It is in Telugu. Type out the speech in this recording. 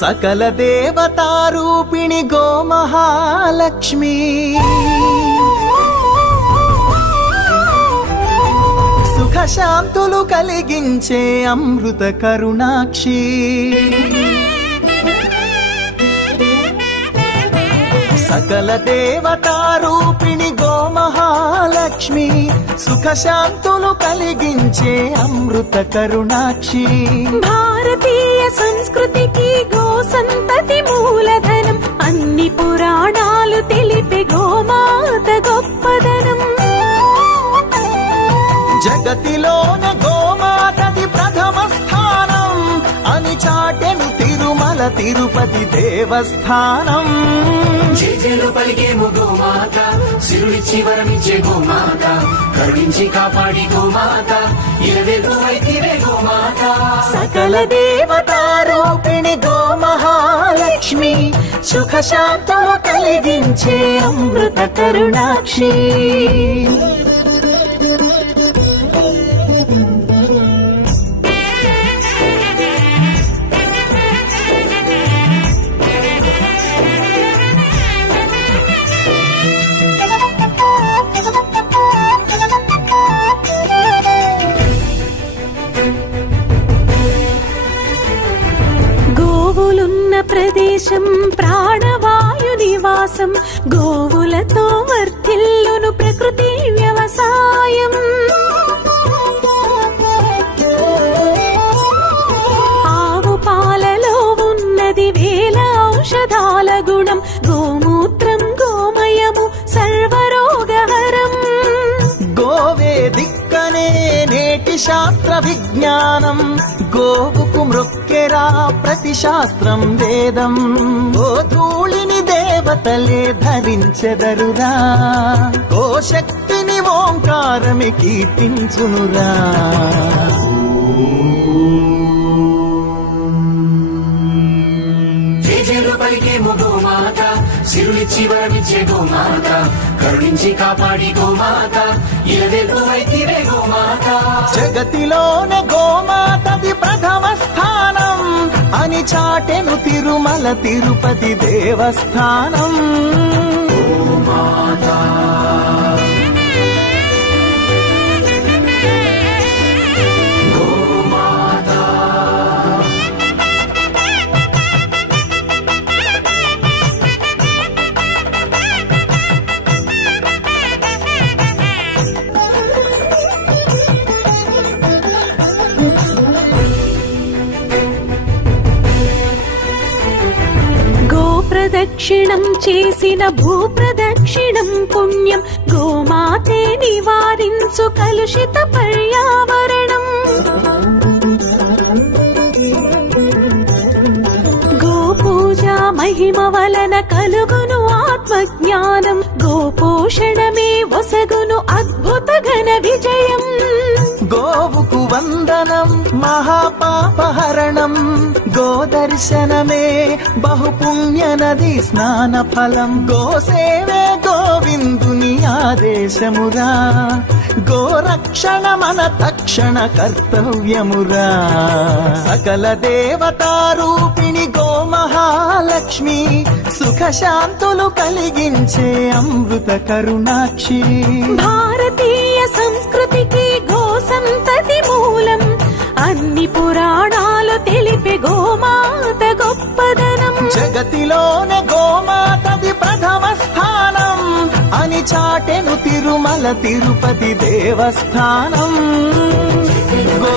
సకల దేవతారూపిణి గోమహాలక్ష్మి సుఖశాంతులు కలిగించే అమృత కరుణాక్షి సకల దేవతారూపిణి గోమహాలక్ష్మి సుఖశాంతులు కలిగించే అమృత కరుణాక్షి భారతీయ సంస్కృతికి గో సంతతి మూలధనం అన్ని పురాణాలు తెలిపే గోమాత గొప్పదనం జగతిలోనే గోమాతది ప్రథమ స్థానం అని చాటెను తిరుమల తిరుపతి దేవస్థానం జేజేలు పలికేము గోమాత సిరులిచ్చి వరమిచ్చే గోమాత కరుణించి కాపాడి గోమాత ఇలవేల్పు వైతివే గోమాత సకల దేవతారూపిణి గోమహాలక్ష్మి సుఖశాంతులు కలిగించే అమృత కరుణాక్షి గోవులున్న ప్రదేశం ప్రాణవాయు నివాసం గోవులతో వర్ధిల్లును ప్రకృతి వ్యవసాయం ఆవు పాలలో ఉన్నది వేల ఔషధాల గుణం గోమూత్రం గోమయము సర్వరోగహరం గోవే దిక్కనే నేటి శాస్త్ర విజ్ఞానం గోవుకు మృక్కెరా ప్రతి శాస్త్రం వేదం గోధూళిని దేవతలే ధరించెదరురా గోశక్తిని ఓంకారమి కీర్తించునురా జేజేలు పలికేము గోమాత సిరులిచ్చి వరమిచ్చే గోమాత కరుణించి కాపాడి గోమాత ఇలవేల్పు వైతివే గోమాత జగతిలోనే గోమాతది ప్రథమ స్థానం అని చాటెను తిరుమల తిరుపతి దేవస్థానం గోమాత ప్రదక్షిణం చేసిన భూప్రదక్షిణం పుణ్యం గోమాతే నివారించు కలుషిత పర్యావరణం గోపూజ మహిమ వలన కలుగును ఆత్మజ్ఞానం గోపోషణమే వసగును అద్భుత ఘన విజయం గోవుకు వందనం మహాపాపహరణం గోదర్శనమే బహుపుణ్య నది స్నాన ఫలం గోసేవే గోవిందుని ఆదేశమురా గోరక్షణ మన తక్షణ కర్తవ్యమురా సకల దేవతారూపిణి గోమహాలక్ష్మి సుఖశాంతులు కలిగించే అమృత కరుణాక్షి భారతీయ సంస్కృతికి గో సంతతి మూలం అన్ని పురాణాలు తెలిపే గోమాత గొప్పదనం జగతిలోనే గోమాతది ప్రథమ స్థానం అని చాటెను తిరుమల తిరుపతి దేవస్థానం గో